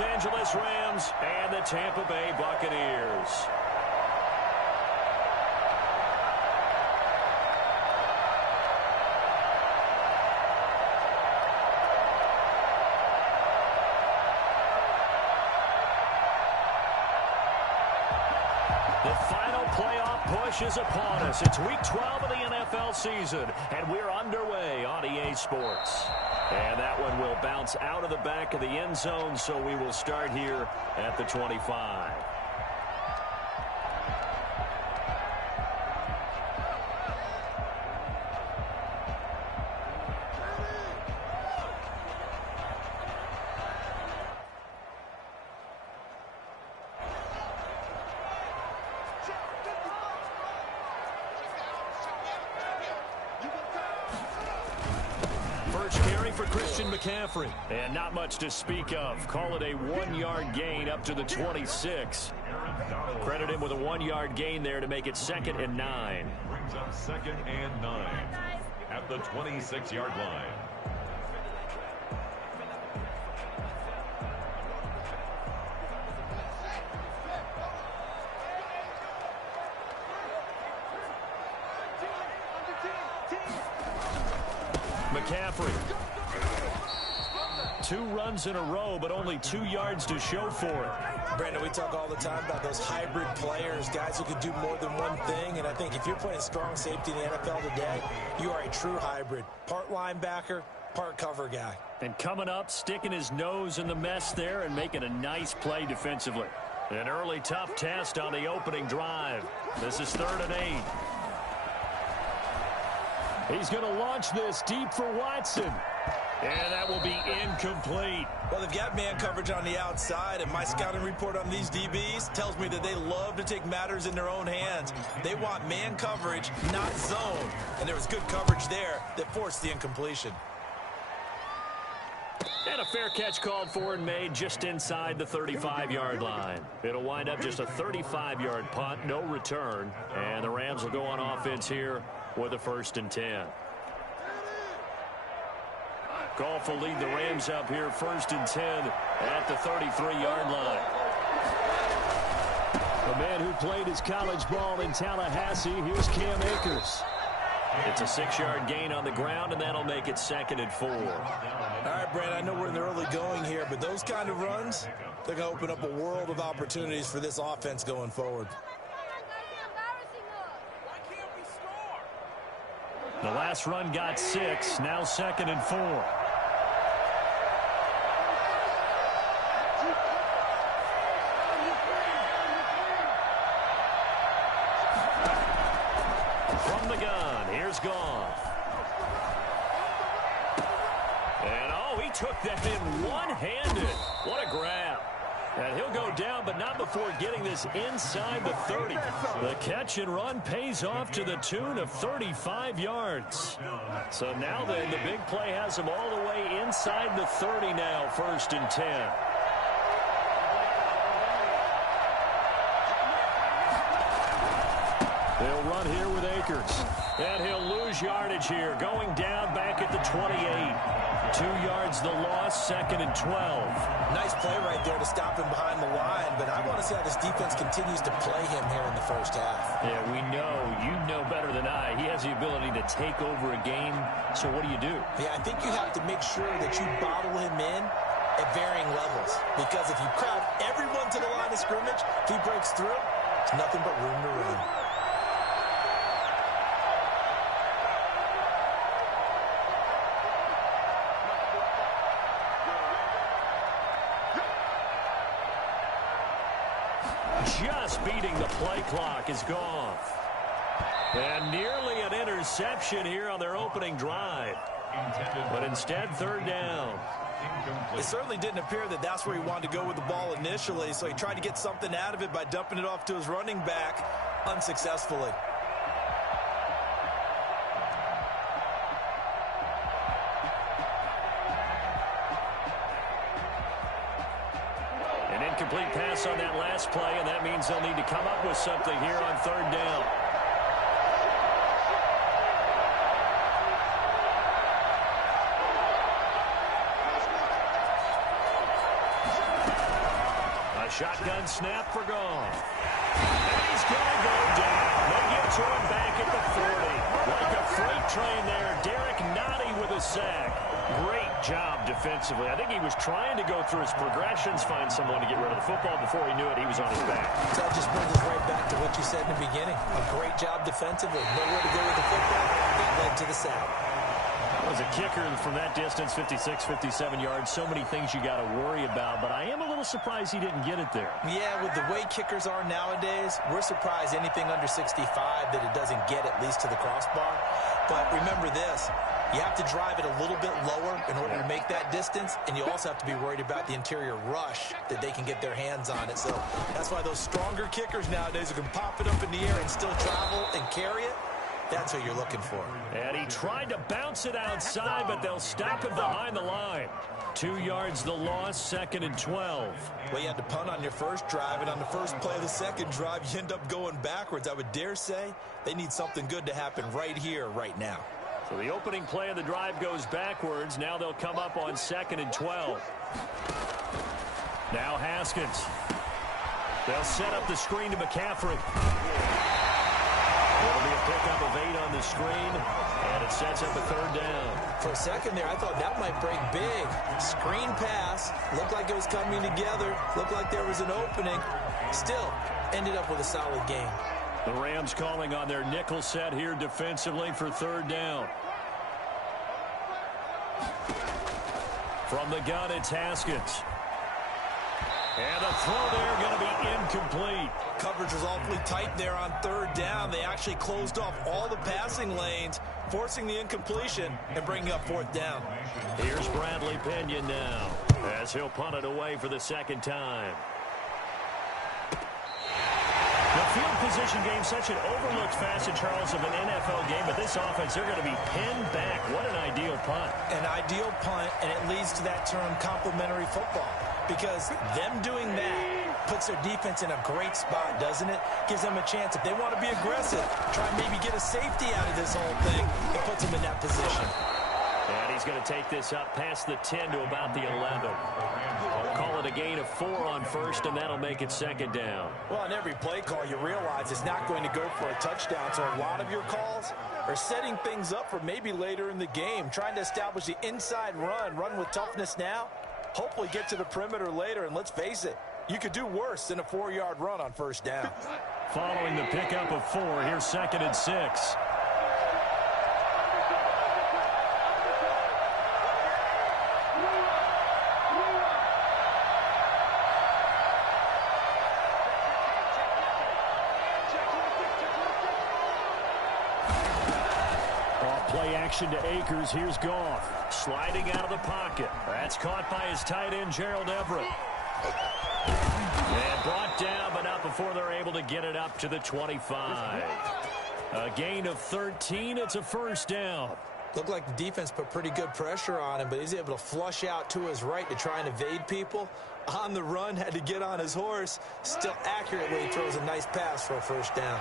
Los Angeles Rams and the Tampa Bay Buccaneers. The final playoff push is upon us. It's Week 12 of the NFL season, and we're underway on EA Sports. And that one will bounce out of the back of the end zone, so we will start here at the 25. McCaffrey. And not much to speak of. Call it a 1-yard gain up to the 26. Credit him with a 1-yard gain there to make it 2nd and 9. Brings up 2nd and 9 at the 26-yard line. McCaffrey. 2 runs in a row, but only 2 yards to show for it. Brandon, we talk all the time about those hybrid players, guys who could do more than one thing. And I think if you're playing strong safety in the NFL today, you are a true hybrid. Part linebacker, part cover guy. And coming up, sticking his nose in the mess there and making a nice play defensively. An early tough test on the opening drive. This is 3rd and 8. He's going to launch this deep for Watson. And that will be incomplete. Well, they've got man coverage on the outside, and my scouting report on these DBs tells me that they love to take matters in their own hands. They want man coverage, not zone. And there was good coverage there that forced the incompletion. And a fair catch called for and made just inside the 35-yard line. It'll wind up just a 35-yard punt, no return. And the Rams will go on offense here with a 1st and 10. Goff will lead the Rams up here 1st and 10 at the 33-yard line. The man who played his college ball in Tallahassee, here's Cam Akers. It's a 6-yard gain on the ground, and that'll make it 2nd and 4. All right, Brad, I know we're in the early going here, but those kind of runs, they're going to open up a world of opportunities for this offense going forward. The last run got 6, now 2nd and 4. From the gun, here's Goff. And, oh, he took that in one-handed. What a grab. And he'll go down, but not before getting this inside the 30. The catch and run pays off to the tune of 35 yards. So now then, the big play has him all the way inside the 30 now, 1st and 10. They'll run here with Akers. And he'll lose yardage here, going down back at the 28. 2 yards the loss, 2nd and 12. Nice play right there to stop him behind the line, but I want to see how this defense continues to play him here in the 1st half. Yeah, we know. You know better than I. He has the ability to take over a game, so what do you do? Yeah, I think you have to make sure that you bottle him in at varying levels, because if you crowd everyone to the line of scrimmage, if he breaks through, it's nothing but room to run. Just beating the play clock is gone. And nearly an interception here on their opening drive. But instead, 3rd down. It certainly didn't appear that that's where he wanted to go with the ball initially, so he tried to get something out of it by dumping it off to his running back unsuccessfully. An incomplete pass on that last play, and that means they'll need to come up with something here on 3rd down. shotgun snap for Goff. And he's going to go down. They get to him back at the 40. Like a freight train there, Derek Nottie with a sack. Great job defensively. I think he was trying to go through his progressions, find someone to get rid of the football. Before he knew it, he was on his back. So that just brings us right back to what you said in the beginning. A great job defensively. Nowhere to go with the football. That led to the sack. As a kicker from that distance, 56, 57 yards, so many things you got to worry about, but I am a little surprised he didn't get it there. Yeah, with the way kickers are nowadays, we're surprised anything under 65 that it doesn't get at least to the crossbar. But remember this, you have to drive it a little bit lower in order to make that distance, and you also have to be worried about the interior rush that they can get their hands on it. So that's why those stronger kickers nowadays who can pop it up in the air and still travel and carry it, that's what you're looking for. And he tried to bounce it outside, but they'll stop him behind the line. 2 yards the loss, 2nd and 12. Well, you had to punt on your first drive, and on the first play of the second drive, you end up going backwards. I would dare say they need something good to happen right here, right now. So the opening play of the drive goes backwards. Now they'll come up on 2nd and 12. Now Haskins. They'll set up the screen to McCaffrey. It'll be a pickup of 8 on the screen, and it sets up a 3rd down. For a second there, I thought that might break big. Screen pass. Looked like it was coming together. Looked like there was an opening. Still, ended up with a solid game. The Rams calling on their nickel set here defensively for 3rd down. From the gun, it's Haskins. And the throw there going to be incomplete. Coverage was awfully tight there on 3rd down. They actually closed off all the passing lanes, forcing the incompletion and bringing up 4th down. Here's Bradley Pinion now as he'll punt it away for the 2nd time. The field position game, such an overlooked facet, Charles, of an NFL game, but this offense, they're going to be pinned back. What an ideal punt. An ideal punt, and it leads to that term complementary football, because them doing that puts their defense in a great spot, doesn't it? Gives them a chance. If they want to be aggressive, try and maybe get a safety out of this whole thing, it puts them in that position. And he's going to take this up past the 10 to about the 11. I'll call it a gain of 4 on 1st, and that'll make it 2nd down. Well, on every play call, you realize it's not going to go for a touchdown, so a lot of your calls are setting things up for maybe later in the game, trying to establish the inside run with toughness now, hopefully get to the perimeter later, and let's face it, you could do worse than a 4-yard run on 1st down. Following the pickup of 4, here's 2nd and 6. Play action to Akers. Here's Goff. Sliding out of the pocket. That's caught by his tight end, Gerald Everett. And brought down, but not before they're able to get it up to the 25. A gain of 13. It's a 1st down. Looked like the defense put pretty good pressure on him, but he's able to flush out to his right to try and evade people. On the run, had to get on his horse. Still accurately throws a nice pass for a 1st down.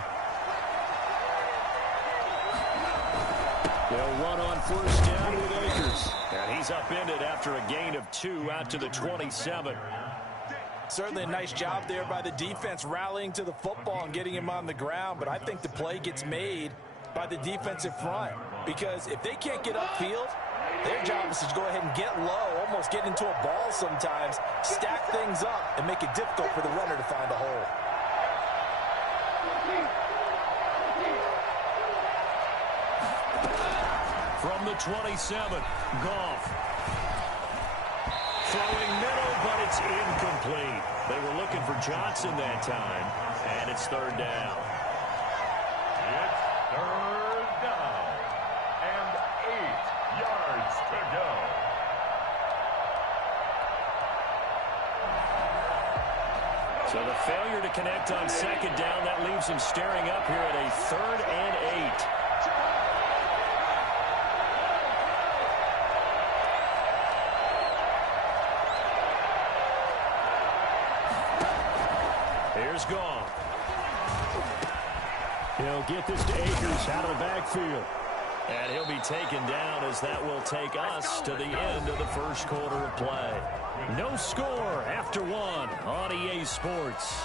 They'll run on 1st down with Akers. And he's upended after a gain of 2 out to the 27. Certainly a nice job there by the defense rallying to the football and getting him on the ground. But I think the play gets made by the defensive front. Because if they can't get upfield, their job is to go ahead and get low, almost get into a ball sometimes, stack things up, and make it difficult for the runner to find a hole. From the 27, Goff. Throwing middle, but it's incomplete. They were looking for Johnson that time, and it's 3rd down. It's 3rd down and 8 yards to go. So the failure to connect on 2nd down, that leaves him staring up here at a 3rd and 8. Here's Goff. He'll get this to Akers out of the backfield. And he'll be taken down as that will take us to the end of the 1st quarter of play. No score after 1 on EA Sports.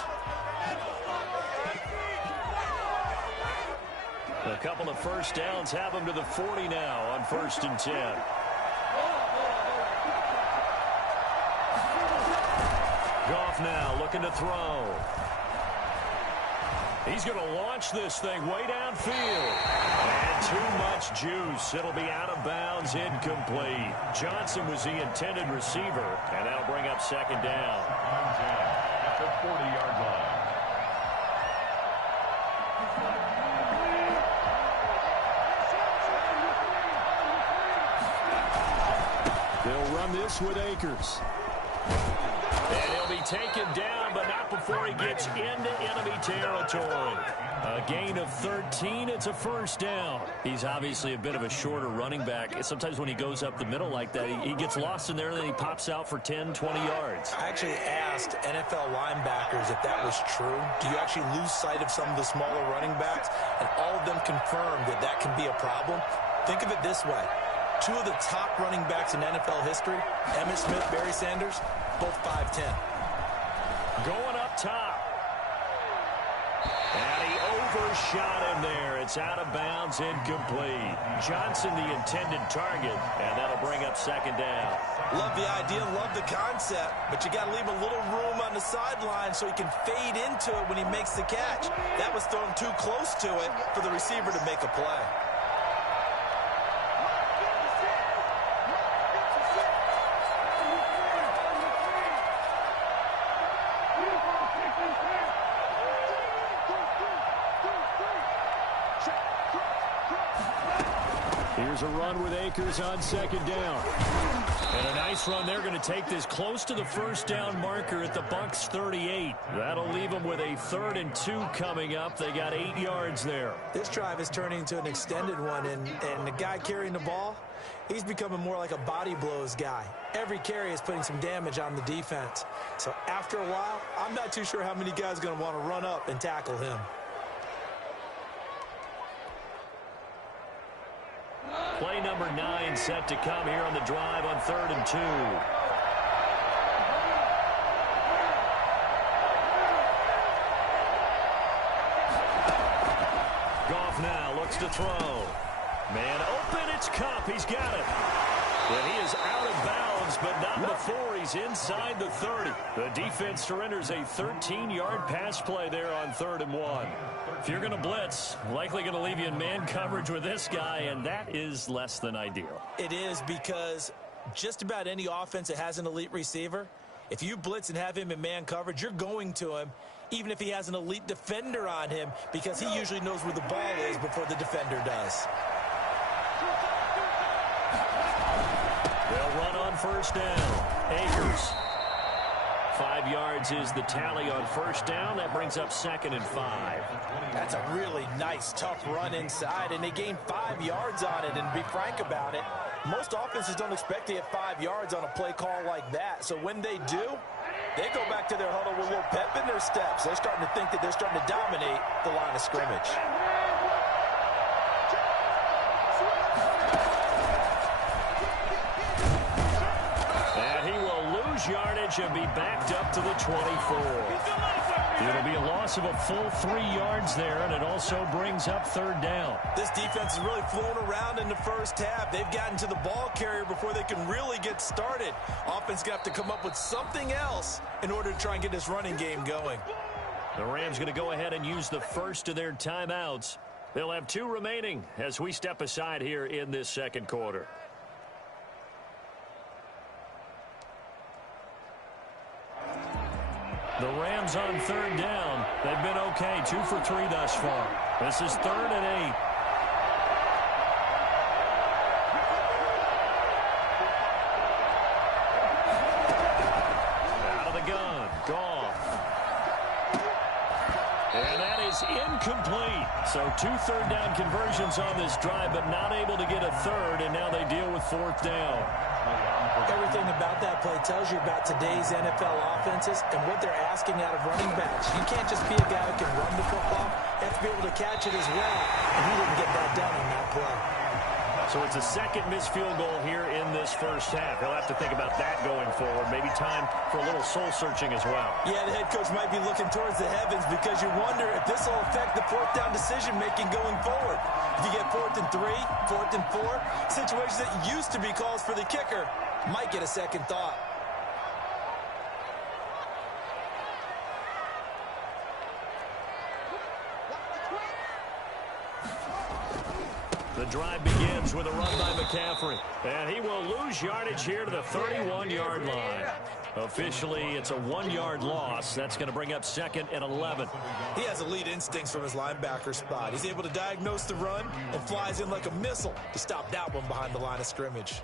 A couple of first downs have them to the 40 now on 1st and 10. Goff now looking to throw. He's going to launch this thing way downfield. And too much juice. It'll be out of bounds, incomplete. Johnson was the intended receiver, and that'll bring up 2nd down. At the 40-yard line. They'll run this with Akers. And he'll be taken down, but not before he gets into enemy territory. A gain of 13. It's a 1st down. He's obviously a bit of a shorter running back. Sometimes when he goes up the middle like that, he gets lost in there, and then he pops out for 10, 20 yards. I actually asked NFL linebackers if that was true. Do you actually lose sight of some of the smaller running backs? And all of them confirmed that that can be a problem. Think of it this way. 2 of the top running backs in NFL history, Emmitt Smith, Barry Sanders, both 5'10". Going up top. And he overshot him there. It's out of bounds, incomplete. Johnson the intended target, and that'll bring up 2nd down. Love the idea, love the concept, but you got to leave a little room on the sideline so he can fade into it when he makes the catch. That was thrown too close to it for the receiver to make a play. Here's a run with Akers on 2nd down. And a nice run. They're going to take this close to the 1st down marker at the Bucs 38. That'll leave them with a 3rd and 2 coming up. They got 8 yards there. This drive is turning into an extended one, and the guy carrying the ball, he's becoming more like a body blows guy. Every carry is putting some damage on the defense. So after a while, I'm not too sure how many guys are going to want to run up and tackle him. Play number 9 set to come here on the drive on 3rd and 2. Goff now looks to throw. Man open, it's Cup. He's got it. And he is out of bounds, but not before he's inside the 30. The defense surrenders a 13-yard pass play there on 3rd and 1. If you're going to blitz, likely going to leave you in man coverage with this guy, and that is less than ideal. It is, because just about any offense that has an elite receiver, if you blitz and have him in man coverage, you're going to him, even if he has an elite defender on him, because he usually knows where the ball is before the defender does. They'll run on 1st down. Akers. 5 yards is the tally on 1st down. That brings up 2nd and 5. That's a really nice, tough run inside, and they gained 5 yards on it. And to be frank about it, most offenses don't expect to get 5 yards on a play call like that. So when they do, they go back to their huddle with a little pep in their steps. They're starting to think that they're starting to dominate the line of scrimmage. Yardage and be backed up to the 24. It'll be a loss of a full 3 yards there, and it also brings up 3rd down. This defense has really flown around in the first half. They've gotten to the ball carrier before they can really get started. Offense got to come up with something else in order to try and get this running game going. The Rams going to go ahead and use the first of their timeouts. They'll have 2 remaining as we step aside here in this 2nd quarter. The Rams on 3rd down. They've been okay. 2 for 3 thus far. This is 3rd and 8. Out of the gun. Goff. And that is incomplete. So 2 3rd down conversions on this drive, but not able to get a 3rd, and now they deal with 4th down. Everything about that play tells you about today's NFL offenses and what they're asking out of running backs. You can't just be a guy who can run the football. You have to be able to catch it as well, and he didn't get that done on that play. So it's a second missed field goal here in this first half. He'll have to think about that going forward. Maybe time for a little soul-searching as well. Yeah, the head coach might be looking towards the heavens because you wonder if this will affect the fourth down decision-making going forward. If you get 4th and 3, 4th and 4, situations that used to be calls for the kicker might get a second thought. The drive begins with a run by McCaffrey. And he will lose yardage here to the 31-yard line. Officially, it's a 1-yard loss. That's going to bring up 2nd and 11. He has elite instincts from his linebacker spot. He's able to diagnose the run and flies in like a missile to stop that one behind the line of scrimmage.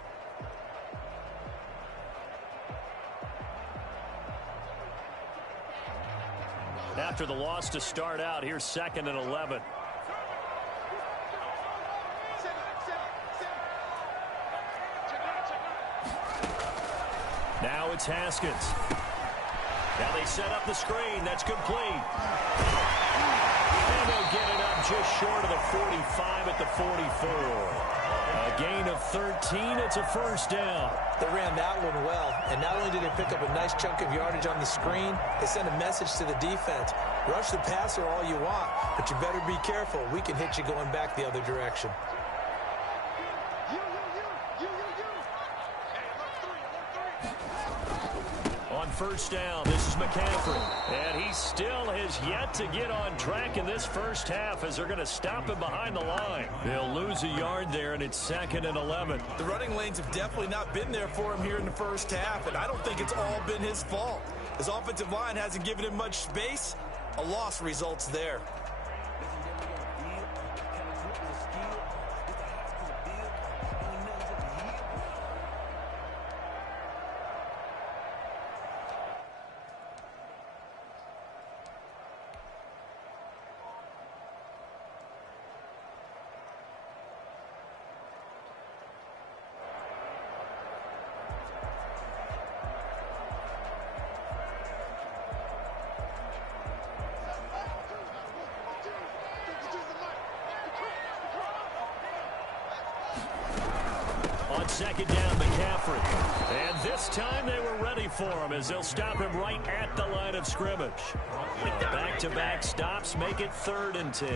After the loss to start out, here's 2nd and 11. Now it's Haskins. Now they set up the screen. That's complete. And they'll get it up just short of the 45 at the 44. A gain of 13. It's a first down. They ran that one well, and not only did they pick up a nice chunk of yardage on the screen, they sent a message to the defense. Rush the passer all you want, but you better be careful. We can hit you going back the other direction. On first down, this is McCaffrey. And he still has yet to get on track in this first half as they're going to stop him behind the line. They'll lose a yard there, and it's 2nd and 11. The running lanes have definitely not been there for him here in the first half, and I don't think it's all been his fault. His offensive line hasn't given him much space. A loss results there. On 2nd down, McCaffrey. And this time they were ready for him as they'll stop him right at the line of scrimmage. Back-to-back stops make it 3rd and 10.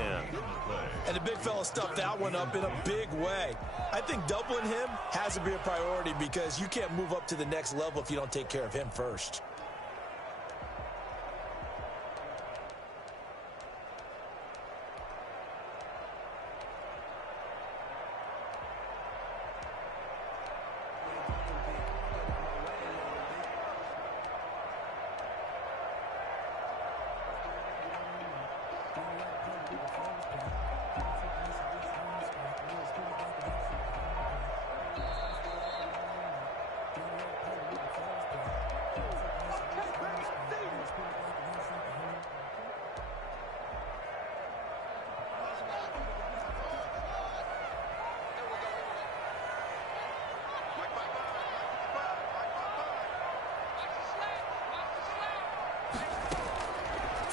And the big fella stuffed that one up in a big way. I think doubling him has to be a priority because you can't move up to the next level if you don't take care of him first.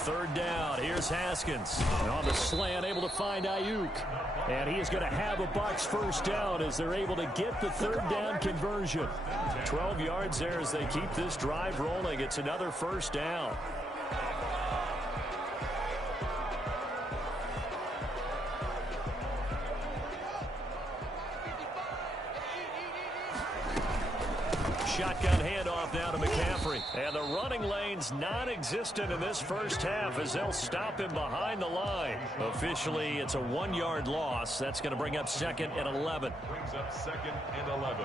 Third down, here's Haskins. And on the slant, able to find Ayuk. And he is going to have a Bucs first down as they're able to get the 3rd down conversion. 12 yards there as they keep this drive rolling. It's another first down. Shotgun handoff now to McCaffrey. And the running lane's non-existent in this first half as they'll stop him behind the line. Officially, it's a 1-yard loss. That's going to bring up 2nd and 11. Brings up 2nd and 11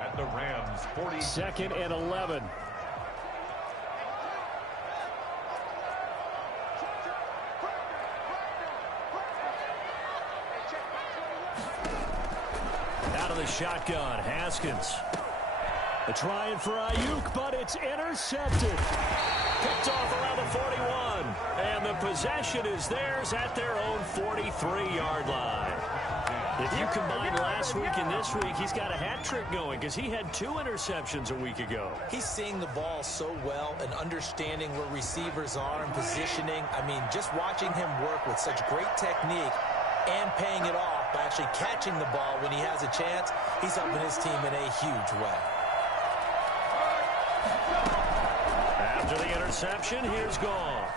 at the Rams 40. 2nd and 11. Out of the shotgun, Haskins. Trying for Ayuk, but it's intercepted. Picked off around the 41. And the possession is theirs at their own 43-yard line. If you combine last week and this week, he's got a hat trick going because he had 2 interceptions a week ago. He's seeing the ball so well and understanding where receivers are and positioning. I mean, just watching him work with such great technique and paying it off by actually catching the ball when he has a chance. He's helping his team in a huge way. After the interception, here's Goff.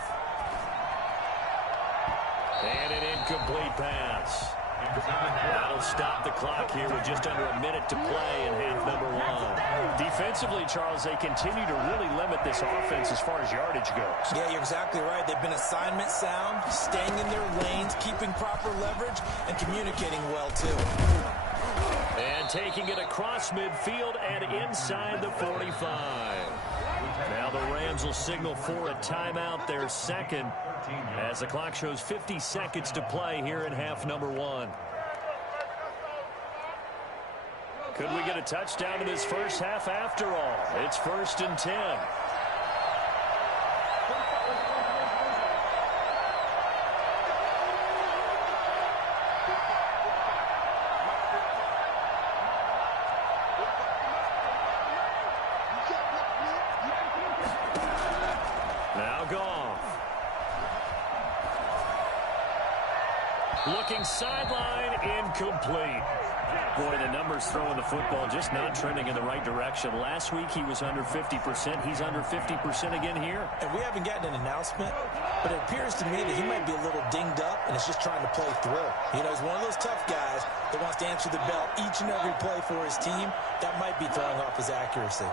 And an incomplete pass. That'll stop the clock here with just under a minute to play in half number one. Defensively, Charles, they continue to really limit this offense as far as yardage goes. Yeah, you're exactly right. They've been assignment sound, staying in their lanes, keeping proper leverage, and communicating well, too. And taking it across midfield and inside the 45. Now the Rams will signal for a timeout, their second, as the clock shows 50 seconds to play here in half number one. Could we get a touchdown in this first half after all? It's 1st and 10. Now Goff. Looking sideline, incomplete. Boy, the numbers throwing the football just not trending in the right direction. Last week he was under 50%. He's under 50% again here. And we haven't gotten an announcement, but it appears to me that he might be a little dinged up and is just trying to play through. You know, he's one of those tough guys that wants to answer the bell each and every play for his team. That might be throwing off his accuracy.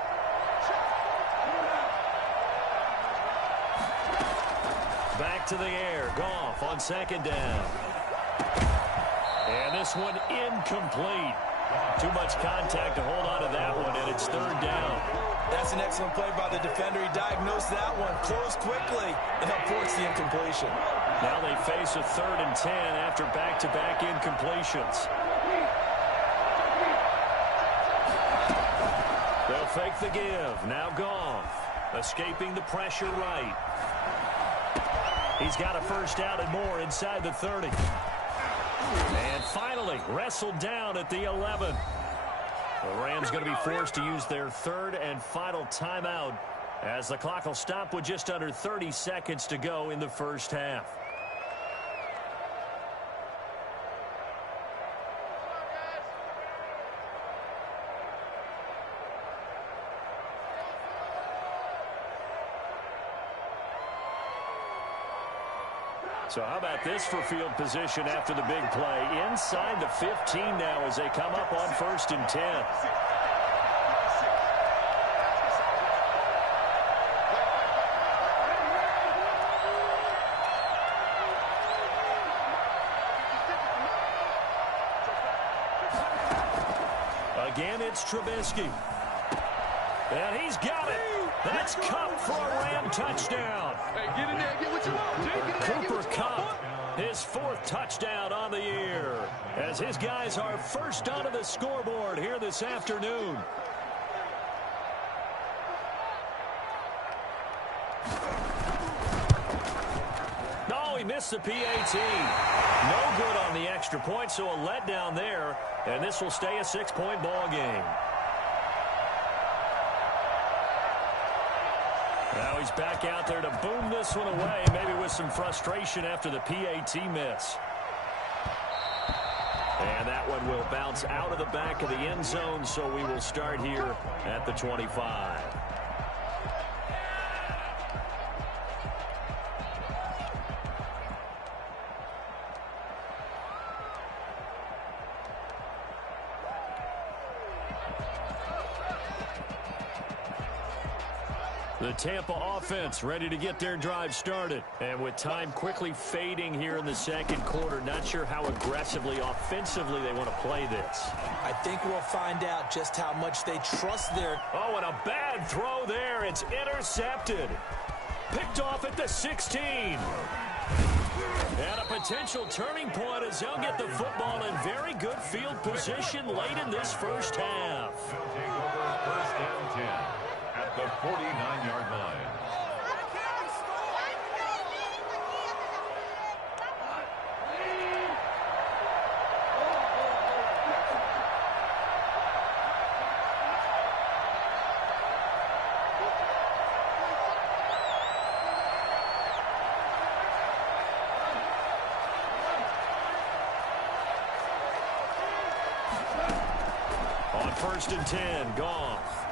Back to the air. Goff on 2nd down. And this one incomplete. Too much contact to hold on to that one, and it's 3rd down. That's an excellent play by the defender. He diagnosed that one, closed quickly, and helped force the incompletion. Now they face a 3rd and 10 after back-to-back incompletions. They'll fake the give. Now Goff, escaping the pressure right. He's got a 1st down and more inside the 30. And finally, wrestled down at the 11. The Rams going to be forced to use their 3rd and final timeout as the clock will stop with just under 30 seconds to go in the first half. So how about this for field position after the big play? Inside the 15 now as they come up on 1st and 10. Again, it's Trubisky. And he's got it. That's Kupp for a Ram touchdown. Hey, get in there, get what you want, Cooper Kupp, his 4th touchdown on the year, as his guys are first onto the scoreboard here this afternoon. No, he missed the PAT. No good on the extra point, so a letdown there, and this will stay a 6-point ball game. Now he's back out there to boom this one away, maybe with some frustration after the PAT miss. And that one will bounce out of the back of the end zone, so we will start here at the 25. The Tampa offense ready to get their drive started. And with time quickly fading here in the second quarter, not sure how aggressively, offensively they want to play this. I think we'll find out just how much they trust their... Oh, and a bad throw there. It's intercepted. Picked off at the 16. And a potential turning point as they'll get the football in very good field position late in this first half. Take over 1st and 10 at the 49-yard line. first and 10. Goff.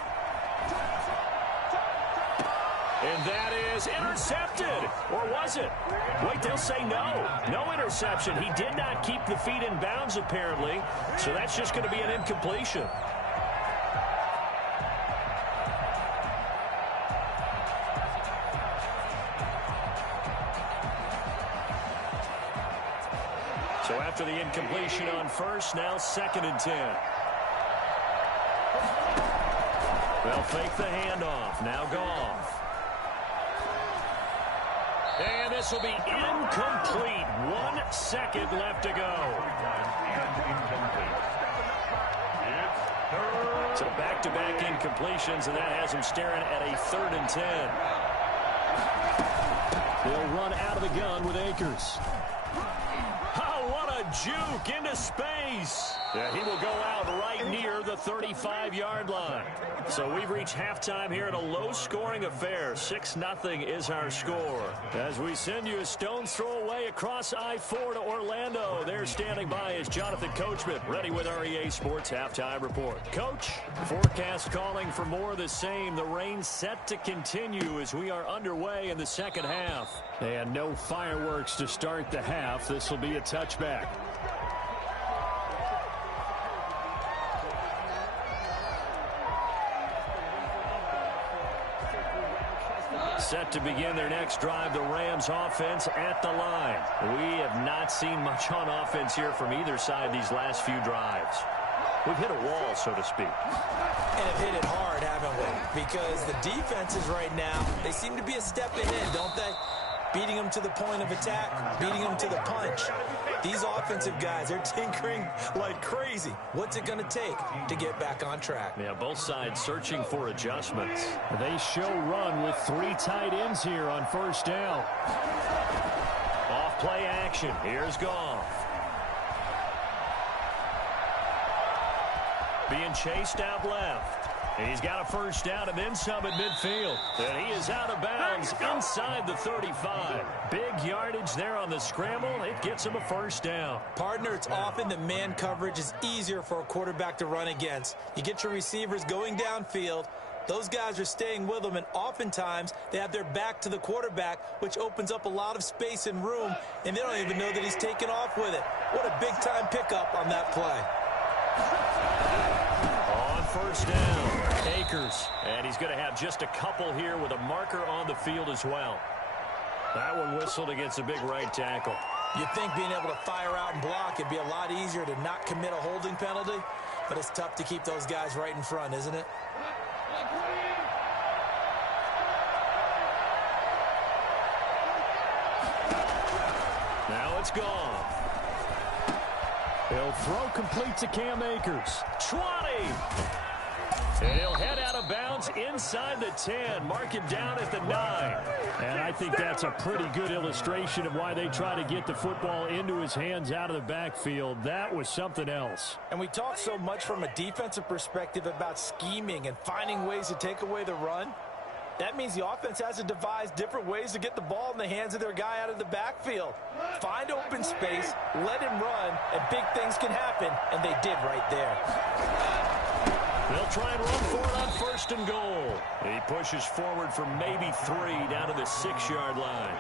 And that is intercepted. Or was it? Wait, they'll say no. No interception. He did not keep the feet in bounds, apparently. So that's just going to be an incompletion. So after the incompletion on first, now second and 10. They'll fake the handoff. Now Goff. And this will be incomplete. 1 second left to go. So back-to-back incompletions, and that has him staring at a 3rd and 10. They'll run out of the gun with Akers. Oh, what a juke into space. Yeah, he will go out right near the 35-yard line. So we've reached halftime here in a low-scoring affair. 6-0 is our score. As we send you a stone's throw away across I-4 to Orlando. There standing by is Jonathan Coachman, ready with our EA Sports Halftime Report. Coach, forecast calling for more of the same. The rain set to continue as we are underway in the second half. And no fireworks to start the half. This will be a touchback. Set to begin their next drive, the Rams offense at the line. We have not seen much on offense here from either side these last few drives. We've hit a wall, so to speak. And have hit it hard, haven't we? Because the defenses right now, they seem to be a step ahead, don't they? Beating them to the point of attack, beating them to the punch. These offensive guys, they're tinkering like crazy. What's it going to take to get back on track? Yeah, both sides searching for adjustments. They show run with 3 tight ends here on first down. Off play action. Here's Goff. Being chased out left. He's got a first down and then some at midfield. And he is out of bounds inside the 35. Big yardage there on the scramble. It gets him a first down. Partner, it's often that man coverage is easier for a quarterback to run against. You get your receivers going downfield. Those guys are staying with them, and oftentimes they have their back to the quarterback, which opens up a lot of space and room, and they don't even know that he's taken off with it. What a big-time pickup on that play. On first down, Akers. And he's going to have just a couple here with a marker on the field as well. That one whistled against a big right tackle. You'd think being able to fire out and block, it'd be a lot easier to not commit a holding penalty, but it's tough to keep those guys right in front, isn't it? Now it's gone. He'll throw complete to Cam Akers. 20. And he'll head out of bounds inside the 10. Mark him down at the 9. And I think that's a pretty good illustration of why they try to get the football into his hands out of the backfield. That was something else. And we talk so much from a defensive perspective about scheming and finding ways to take away the run. That means the offense has to devise different ways to get the ball in the hands of their guy out of the backfield. Find open space, let him run, and big things can happen, and they did right there. They'll try and run for it on first and goal. He pushes forward for maybe 3 down to the 6-yard line.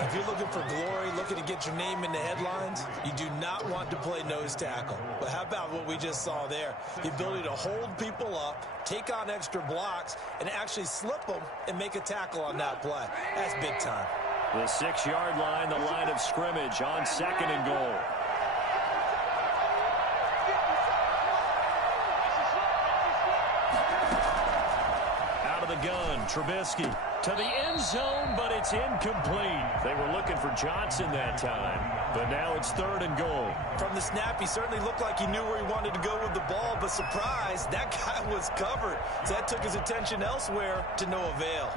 If you're looking for glory, looking to get your name in the headlines, you do not want to play nose tackle. But how about what we just saw there? The ability to hold people up, take on extra blocks, and actually slip them and make a tackle on that play. That's big time. The 6-yard line, the line of scrimmage on second and goal. Out of the gun, Trubisky to the end zone, but it's incomplete. They were looking for Johnson that time, but now it's third and goal. From the snap, he certainly looked like he knew where he wanted to go with the ball, but surprise, that guy was covered. So that took his attention elsewhere to no avail.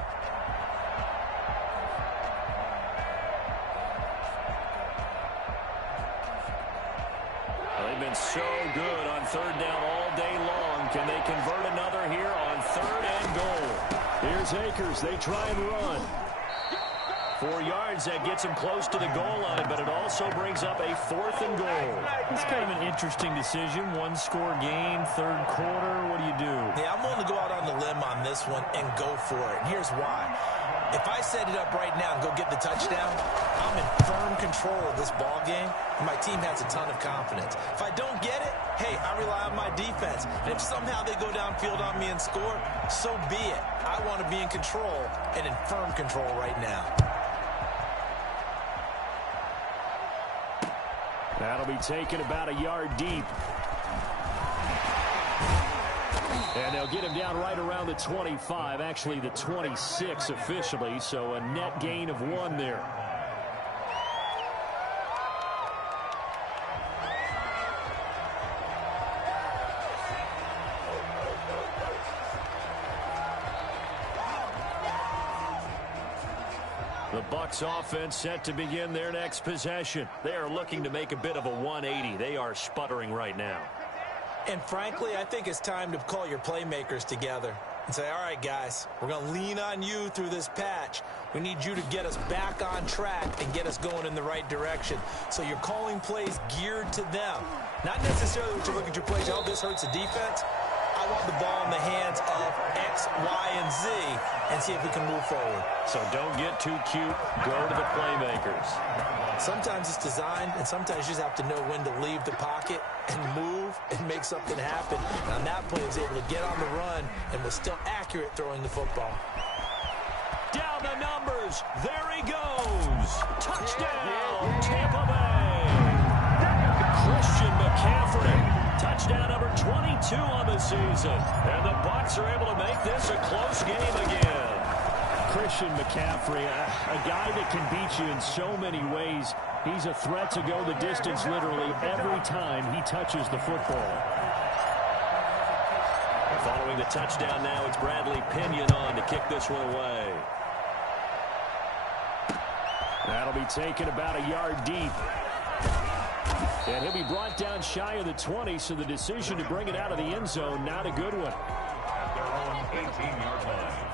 They've been so good on third down all day long. Can they convert another here on third and goal? Here's Akers. They try and run. 4 yards, that gets him close to the goal line, but it also brings up a 4th and goal. It's kind of an interesting decision. 1-score game, third quarter. What do you do? Yeah, I'm willing to go out on the limb on this one and go for it. And here's why. If I set it up right now and go get the touchdown, I'm in firm control of this ball game, and my team has a ton of confidence. If I don't get it, hey, I rely on my defense. And if somehow they go downfield on me and score, so be it. I want to be in control and in firm control right now. That'll be taken about a yard deep. And they'll get him down right around the 25, actually the 26 officially, so a net gain of 1 there. The Bucs offense set to begin their next possession. They are looking to make a bit of a 180. They are sputtering right now. And frankly, I think it's time to call your playmakers together and say, all right, guys, we're going to lean on you through this patch. We need you to get us back on track and get us going in the right direction. So you're calling plays geared to them. Not necessarily what you look at your plays, oh, this hurts the defense. I want the ball in the hands of X, Y, and Z and see if we can move forward. So don't get too cute. Go to the playmakers. Sometimes it's designed, and sometimes you just have to know when to leave the pocket and move and make something happen. And on that play, he was able to get on the run and was still accurate throwing the football. Down the numbers. There he goes. Touchdown, Tampa Bay. Christian McCaffrey. Touchdown number 22 on the season. And the Bucs are able to make this a close game again. Christian McCaffrey, a guy that can beat you in so many ways. He's a threat to go the distance literally every time he touches the football. Following the touchdown now, it's Bradley Pinion on to kick this one away. That'll be taken about a yard deep. And he'll be brought down shy of the 20, so the decision to bring it out of the end zone, not a good one. Their own 18-yard line.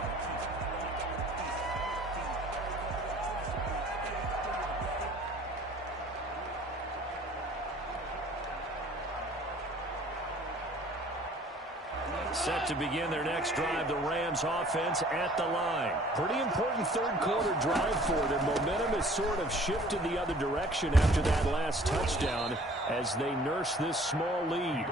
Set to begin their next drive, the Rams offense at the line. Pretty important third quarter drive for them. Momentum has sort of shifted the other direction after that last touchdown as they nurse this small lead.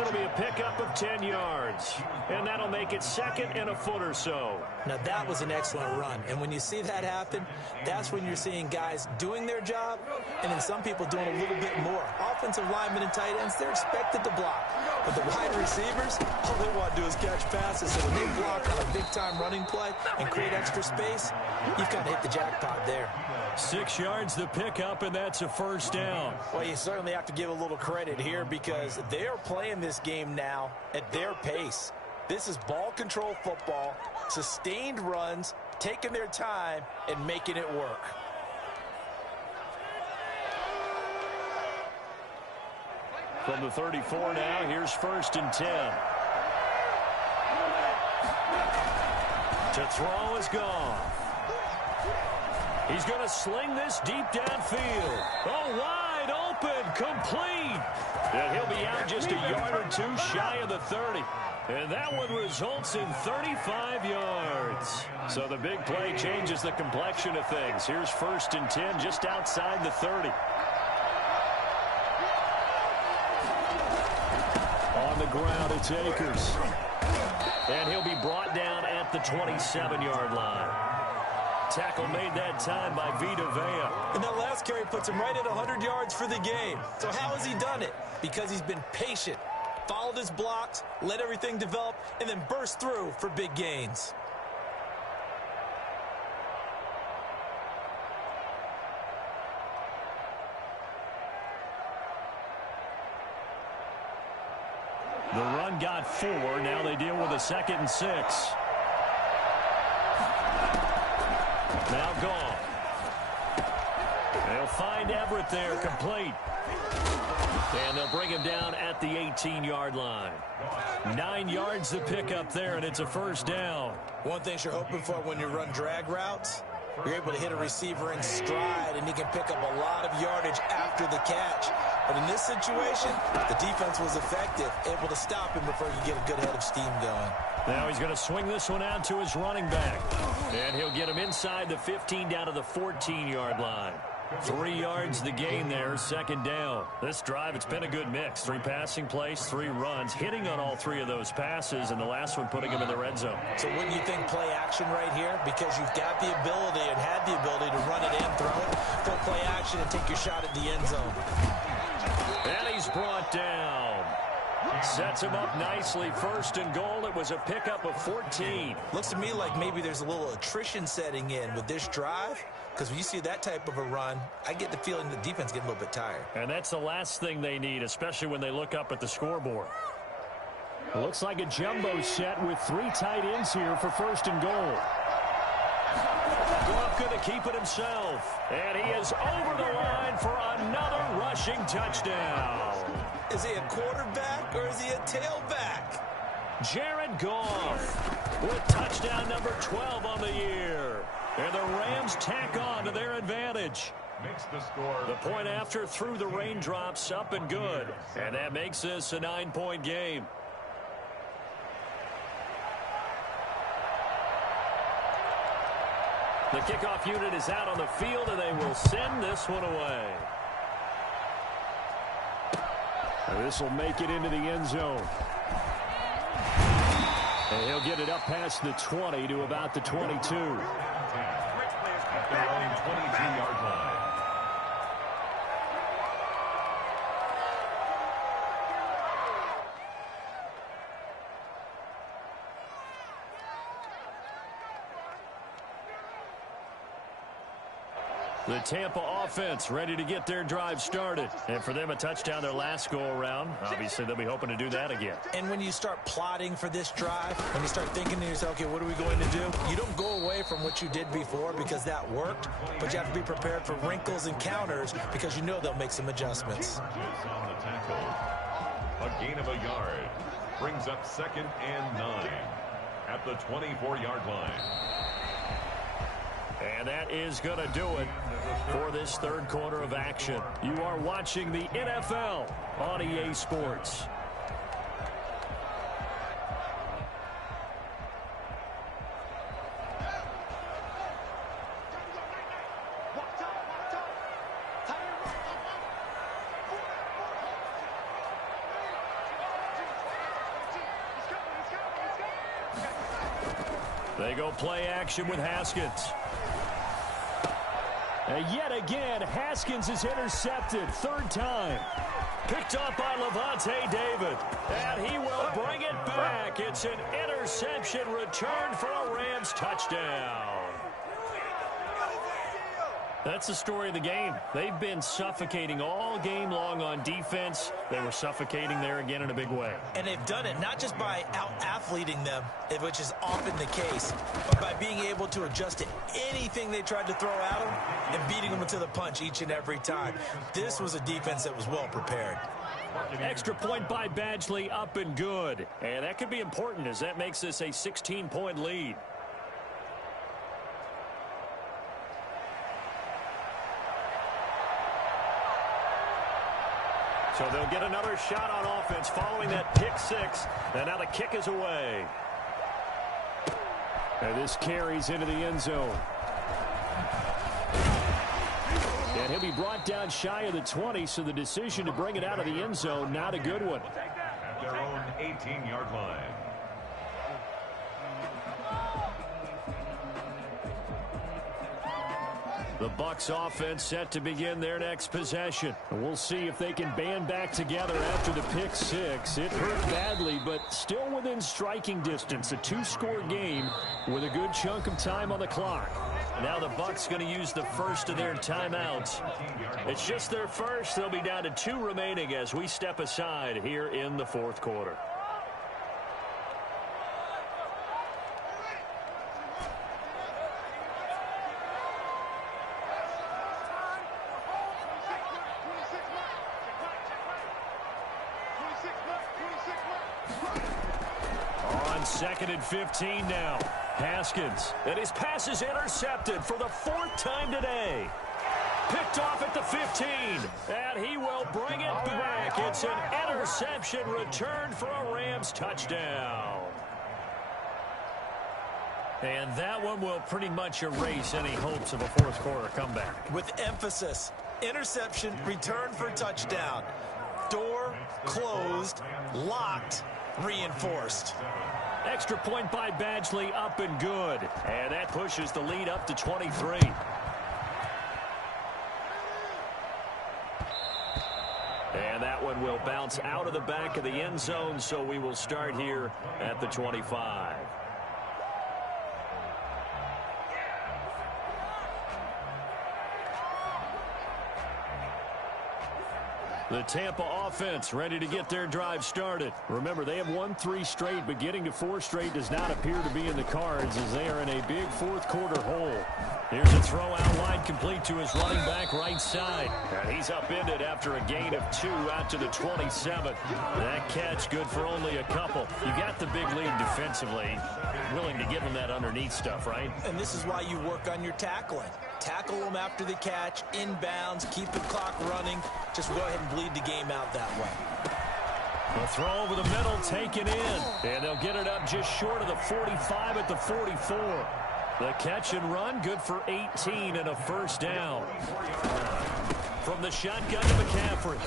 It'll be a pickup of 10 yards, and that'll make it 2nd and a foot or so. Now that was an excellent run, and when you see that happen, that's when you're seeing guys doing their job and then some people doing a little bit more. Offensive linemen and tight ends, they're expected to block. But the wide receivers, all they want to do is catch passes. So when they block on a big-time running play and create extra space, you've got to hit the jackpot there. 6 yards the pickup, and that's a first down. Well, you certainly have to give a little credit here because they are playing this game now at their pace. This is ball control football, sustained runs, taking their time, and making it work. From the 34 now, here's 1st and 10. To throw is gone. He's going to sling this deep downfield. Oh, wide open, complete. And he'll be out just a yard or 2 shy of the 30. And that one results in 35 yards. So the big play changes the complexion of things. Here's 1st and 10 just outside the 30. On the ground, it's Akers. And he'll be brought down at the 27-yard line. Tackle made that time by Vita Vea. And that last carry puts him right at 100 yards for the game. So how has he done it? Because he's been patient, followed his blocks, let everything develop, and then burst through for big gains. The run got 4. Now they deal with a 2nd and 6. Now gone. They'll find Everett there, complete. And they'll bring him down at the 18-yard line. 9 yards to pick up there, and it's a first down. One thing you're hoping for when you run drag routes, You're able to hit a receiver in stride, and he can pick up a lot of yardage after the catch. But in this situation, the defense was effective, able to stop him before he could get a good head of steam going. Now he's going to swing this one out to his running back. And he'll get him inside the 15 down to the 14-yard line. 3 yards the gain there, second down. This drive, it's been a good mix. 3 passing plays, 3 runs, hitting on all 3 of those passes, and the last one putting him in the red zone. So wouldn't you think play action right here? Because you've got the ability and had the ability to run it and throw it. Go play action and take your shot at the end zone. And he's brought down. Sets him up nicely. First and goal. It was a pickup of 14. Looks to me like maybe there's a little attrition setting in with this drive. Because when you see that type of a run, I get the feeling the defense getting a little bit tired. And that's the last thing they need, especially when they look up at the scoreboard. It looks like a jumbo set with 3 tight ends here for first and goal. Goff going to keep it himself. And he is over the line for another rushing touchdown. Is he a quarterback or is he a tailback? Jared Goff with touchdown number 12 on the year. And the Rams tack on to their advantage. Makes the score. The point after through the raindrops, up and good. And that makes this a 9-point game. The kickoff unit is out on the field, and they will send this one away. This will make it into the end zone. And he'll get it up past the 20 to about the 22. At their own 22-yard line. The Tampa offense ready to get their drive started. And for them, a touchdown their last go-around. Obviously, they'll be hoping to do that again. And when you start plotting for this drive, when you start thinking to yourself, okay, what are we going to do? You don't go away from what you did before because that worked, but you have to be prepared for wrinkles and counters because you know they'll make some adjustments. On the tackle. A gain of a yard. Brings up 2nd and 9 at the 24-yard line. And that is going to do it for this third quarter of action. You are watching the NFL on EA Sports. They go play action with Haskins. And yet again, Haskins is intercepted. 3rd time. Picked up by Levante David. And he will bring it back. It's an interception returned for a Rams touchdown. That's the story of the game. They've been suffocating all game long on defense. They were suffocating there again in a big way. And they've done it not just by out-athleting them, which is often the case, but by being able to adjust to anything they tried to throw at them and beating them to the punch each and every time. This was a defense that was well prepared. Extra point by Badgley, up and good. And that could be important as that makes this a 16-point lead. So they'll get another shot on offense following that pick 6. And now the kick is away. And this carries into the end zone. And he'll be brought down shy of the 20, so the decision to bring it out of the end zone, not a good one. At their own 18-yard line. The Bucs offense set to begin their next possession. We'll see if they can band back together after the pick 6. It hurt badly, but still within striking distance. A 2-score game with a good chunk of time on the clock. Now the Bucs going to use the first of their timeouts. It's just their first. They'll be down to 2 remaining as we step aside here in the 4th quarter. On 2nd and 15 now. Haskins, and his pass is intercepted for the 4th time today. Picked off at the 15, and he will bring it back. It's an interception returned for a Rams touchdown. And that one will pretty much erase any hopes of a fourth quarter comeback. With emphasis, interception, return for touchdown. Door closed, locked, reinforced. Extra point by Badgley, up and good. And that pushes the lead up to 23. And that one will bounce out of the back of the end zone, so we will start here at the 25. The Tampa offense ready to get their drive started. Remember, they have won 3 straight, but getting to 4 straight does not appear to be in the cards as they are in a big fourth quarter hole. Here's a throw out wide, complete to his running back right side. And he's upended after a gain of 2 out to the 27. That catch good for only a couple. You got the big lead defensively. Willing to give him that underneath stuff, right? And this is why you work on your tackling. Tackle them after the catch, inbounds, keep the clock running. Just go ahead and bleed the game out that way. The throw over the middle, taken in. And they'll get it up just short of the 45 at the 44. The catch and run, good for 18 and a first down. From the shotgun to McCaffrey.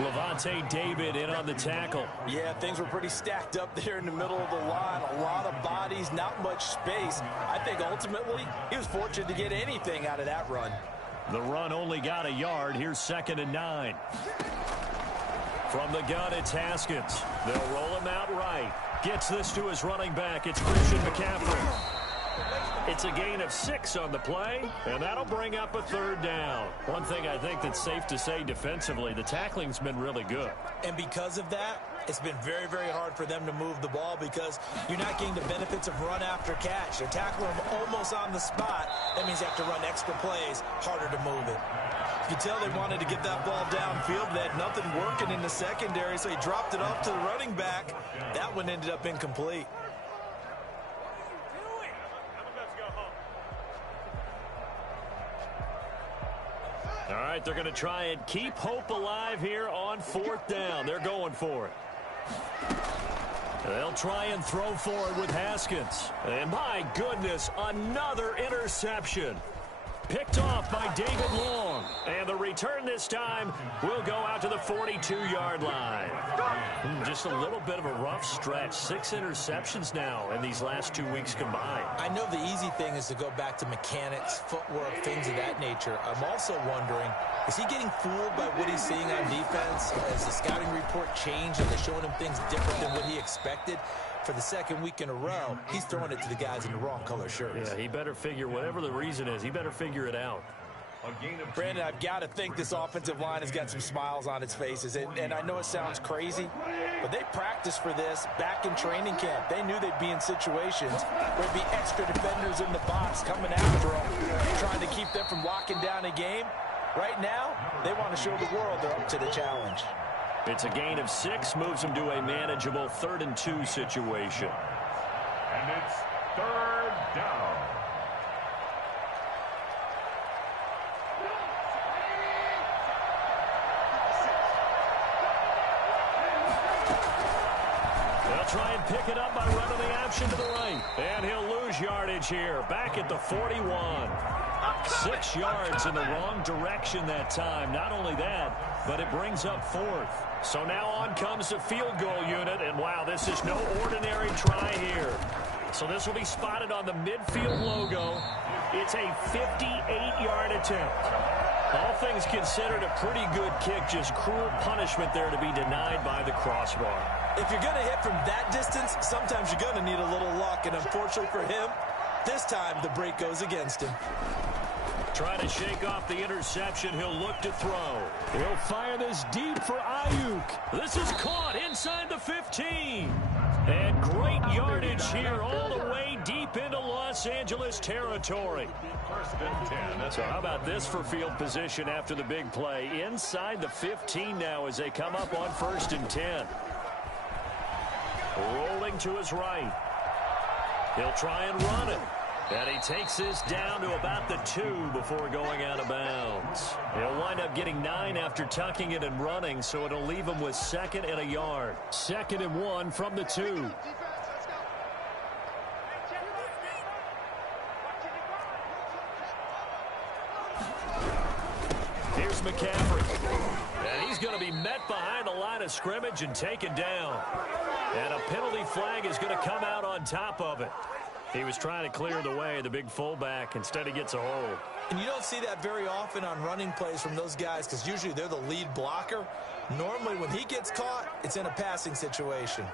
Levante David in on the tackle. Yeah, things were pretty stacked up there in the middle of the line. A lot of bodies, not much space. I think ultimately he was fortunate to get anything out of that run. The run only got a yard. Here's 2nd and 9. From the gun, it's Haskins. They'll roll him out right. Gets this to his running back. It's Christian McCaffrey. It's a gain of 6 on the play, and that'll bring up a 3rd down. One thing I think that's safe to say defensively, the tackling's been really good. And because of that, it's been very, very hard for them to move the ball because you're not getting the benefits of run after catch. They're tackling them almost on the spot. That means you have to run extra plays, harder to move it. You can tell they wanted to get that ball downfield. They had nothing working in the secondary, so he dropped it off to the running back. That one ended up incomplete. All right, they're going to try and keep hope alive here on 4th down. They're going for it. They'll try and throw for it with Haskins. And my goodness, another interception. Picked off by David Long. And the return this time will go out to the 42-yard line. Just a little bit of a rough stretch. 6 interceptions now in these last 2 weeks combined. I know the easy thing is to go back to mechanics, footwork, things of that nature. I'm also wondering, is he getting fooled by what he's seeing on defense? Has the scouting report changed and they're showing him things different than what he expected? For the 2nd week in a row, he's throwing it to the guys in the wrong color shirts. Yeah, he better figure, whatever the reason is, he better figure it out. Brandon, I've got to think this offensive line has got some smiles on its faces. And I know it sounds crazy, but they practiced for this back in training camp. They knew they'd be in situations where there'd be extra defenders in the box coming after them, trying to keep them from locking down a game. Right now, they want to show the world they're up to the challenge. It's a gain of 6, moves them to a manageable 3rd and 2 situation. And it's 3rd down. They'll try and pick it up by running the option to the right. And he'll lose yardage here, back at the 41. 6 yards in the wrong direction that time. Not only that, but it brings up 4th. So now on comes the field goal unit, and wow, this is no ordinary try here. So this will be spotted on the midfield logo. It's a 58-yard attempt. All things considered, a pretty good kick, just cruel punishment there to be denied by the crossbar. If you're going to hit from that distance, sometimes you're going to need a little luck, and unfortunately for him, this time the break goes against him. Trying to shake off the interception. He'll look to throw. He'll fire this deep for Ayuk. This is caught inside the 15. And great yardage here all the way deep into Los Angeles territory. 1st and 10. So how about this for field position after the big play? Inside the 15 now as they come up on 1st and 10. Rolling to his right. He'll try and run it. And he takes this down to about the 2 before going out of bounds. He'll wind up getting 9 after tucking it and running, so it'll leave him with 2nd and a yard. 2nd and 1 from the 2. Here's McCaffrey. And he's going to be met behind the line of scrimmage and taken down. And a penalty flag is going to come out on top of it. He was trying to clear the way, the big fullback. Instead, he gets a hold. And you don't see that very often on running plays from those guys because usually they're the lead blocker. Normally, when he gets caught, it's in a passing situation.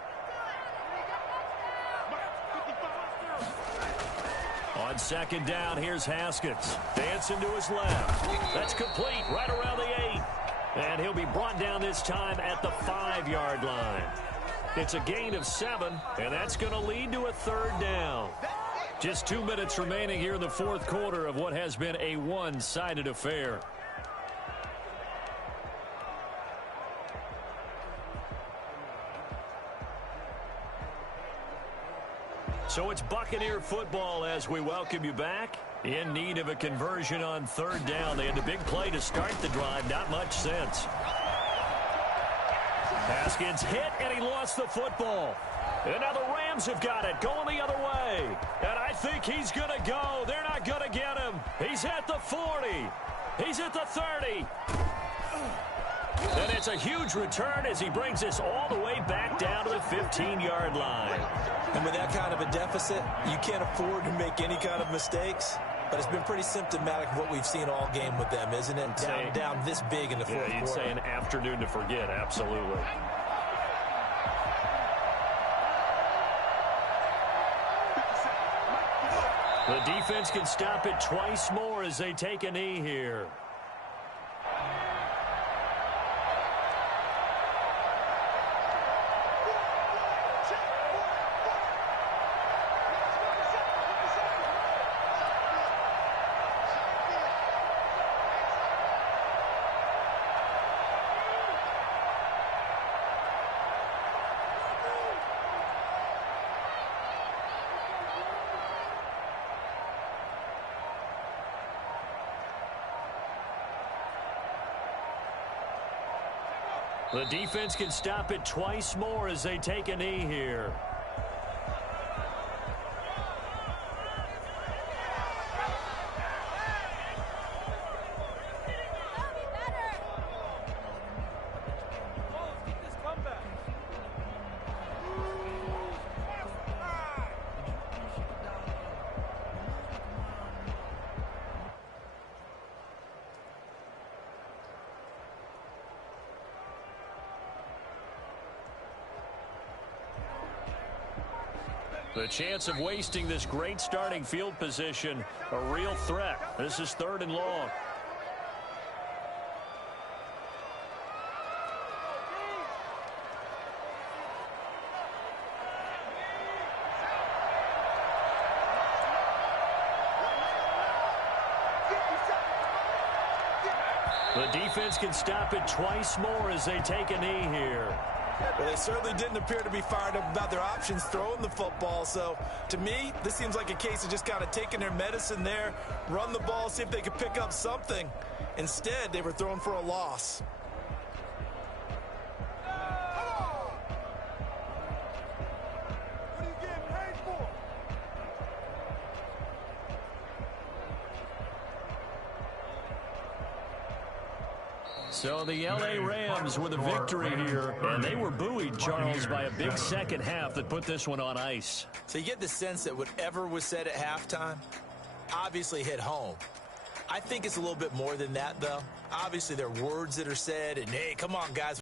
On 2nd down, here's Haskins. Dancing to his left. That's complete right around the 8. And he'll be brought down this time at the 5-yard line. It's a gain of 7, and that's going to lead to a 3rd down. Just 2 minutes remaining here in the 4th quarter of what has been a one-sided affair. So it's Buccaneer football as we welcome you back. In need of a conversion on 3rd down. They had the big play to start the drive. Not much sense. Haskins hit, and he lost the football. And now the Rams have got it, going the other way. And I think he's going to go. They're not going to get him. He's at the 40. He's at the 30. And it's a huge return as he brings this all the way back down to the 15-yard line. And with that kind of a deficit, you can't afford to make any kind of mistakes. But it's been pretty symptomatic of what we've seen all game with them, isn't it? Down this big in the 4th quarter. You'd say an afternoon to forget, absolutely. The defense can stop it twice more as they take a knee here. The defense can stop it twice more as they take a knee here. The chance of wasting this great starting field position, a real threat. This is 3rd and long. The defense can stop it twice more as they take a knee here. Well, they certainly didn't appear to be fired up about their options throwing the football. So, to me, this seems like a case of just kind of taking their medicine there, run the ball, see if they could pick up something. Instead, they were throwing for a loss. So the L.A. Rams with a victory here, and they were buoyed, Charles, by a big second half that put this one on ice. So you get the sense that whatever was said at halftime obviously hit home. I think it's a little bit more than that, though. Obviously, there are words that are said, and, hey, come on, guys.